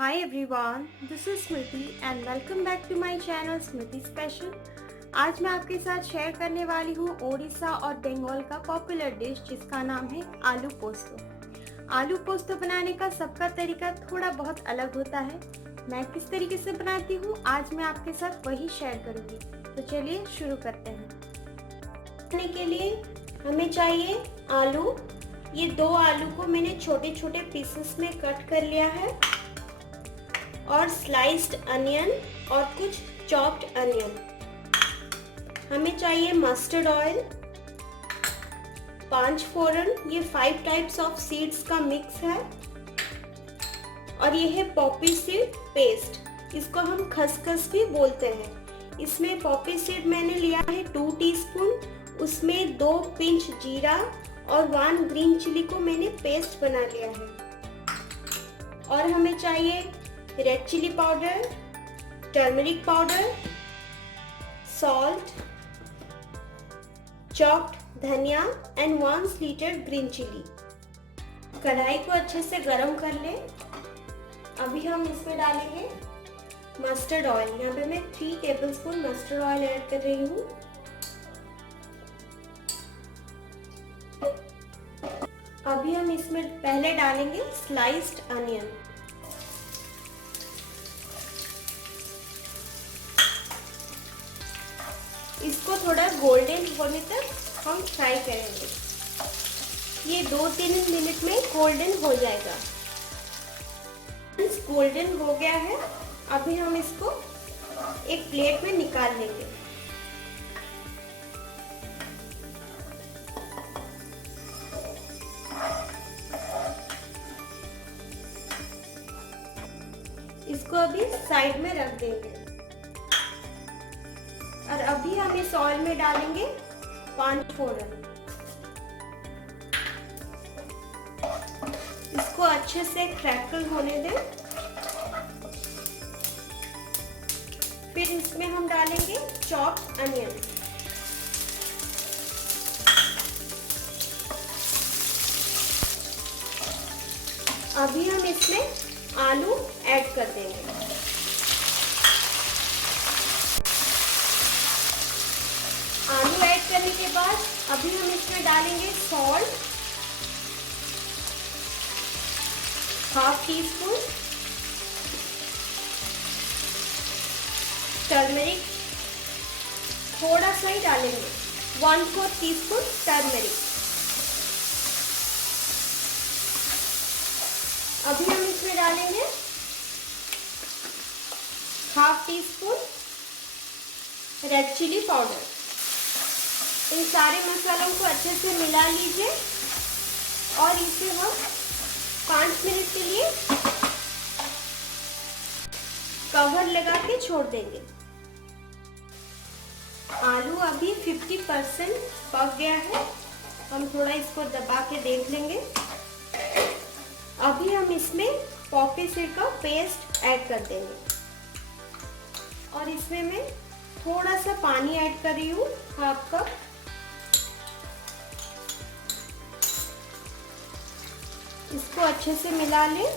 Hi everyone, this is Smriti and welcome back to my channel Smriti Special। आज मैं आपके साथ share करने वाली हूँ ओडिशा और बंगाल का पॉपुलर डिश जिसका नाम है आलू पोस्तो। आलू पोस्तो बनाने का सबका तरीका थोड़ा बहुत अलग होता है। मैं किस तरीके से बनाती हूँ आज मैं आपके साथ वही शेयर करूँगी। तो चलिए शुरू करते हैं। बनाने के लिए हमें चाहिए आलू। ये 2 आलू को मैंने छोटे छोटे पीसेस में कट कर लिया है और स्लाइस्ड अनियन और कुछ चॉप्ड अनियन। हमें चाहिए मस्टर्ड ऑयल, 5 फोरन, ये 5 टाइप्स ऑफ सीड्स का मिक्स है और ये है पॉपी सीड पेस्ट, इसको हम खसखस भी बोलते हैं। इसमें पॉपी सीड मैंने लिया है 2 टीस्पून, उसमें 2 पिंच जीरा और 1 ग्रीन चिली को मैंने पेस्ट बना लिया है। और हमें चाहिए red chilli powder, turmeric powder, salt, chopped dhania and 1 litre green chilli. कढ़ाई को अच्छे से गरम कर ले। अभी हम इसमें डालेंगे मस्टर्ड ऑयल। यहाँ पे मैं 3 टेबलस्पून मस्टर्ड ऑयल ऐड कर रही हूँ। अभी हम इसमें पहले डालेंगे स्लाइस्ड अनियन। इसको थोड़ा गोल्डन होने तक हम फ्राई करेंगे। ये 2-3 मिनट में गोल्डन हो जाएगा। गोल्डन हो गया है, अभी हम इसको एक प्लेट में निकाल लेंगे। इसको अभी साइड में रख देंगे और अभी हम इस ऑयल में डालेंगे 5 फोरन। इसको अच्छे से क्रैकल होने दें। फिर इसमें हम डालेंगे चॉप्ड अनियन। अभी हम इसमें आलू ऐड कर देंगे। आलू ऐड करने के बाद अभी हम इसमें डालेंगे सॉल्ट, 1/2 टीस्पून, टर्मरिक थोड़ा सा ही डालेंगे, 1/4 टीस्पून टर्मरिक। अभी हम इसमें डालेंगे 1/2 टीस्पून रेड चिली पाउडर। इन सारे मसालों को अच्छे से मिला लीजिए और इसे हम 5 मिनट के लिए कवर लगा के छोड़ देंगे। आलू अभी 50% पक गया है। हम थोड़ा इसको दबा के देख लेंगे। अभी हम इसमें पॉपी सीड का पेस्ट ऐड कर देंगे और इसमें मैं थोड़ा सा पानी ऐड कर रही हूँ, 1/2 कप। इसको अच्छे से मिला लें।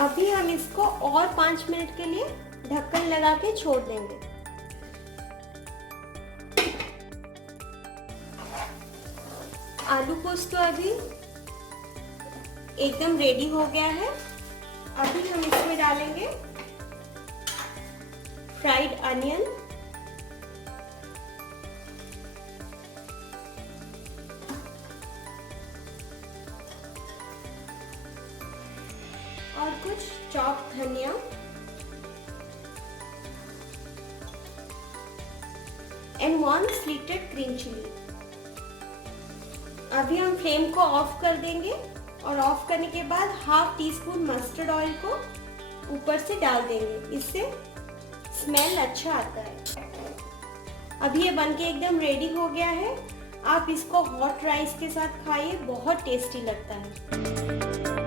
अभी हम इसको और 5 मिनट के लिए ढक्कन लगा के छोड़ देंगे। आलू पोस्तो अभी एकदम रेडी हो गया है। अभी हम इसमें डालेंगे फ्राइड अनियन, और कुछ chopped dhania and 1 स्लीटेड green chilli. अभी हम फ्लेम को ऑफ कर देंगे और ऑफ करने के बाद 1/2 टीस्पून मस्टर्ड ऑयल को ऊपर से डाल देंगे। इससे स्मेल अच्छा आता है। अभी ये बनके एकदम रेडी हो गया है। आप इसको हॉट राइस के साथ खाइए, बहुत टेस्टी लगता है।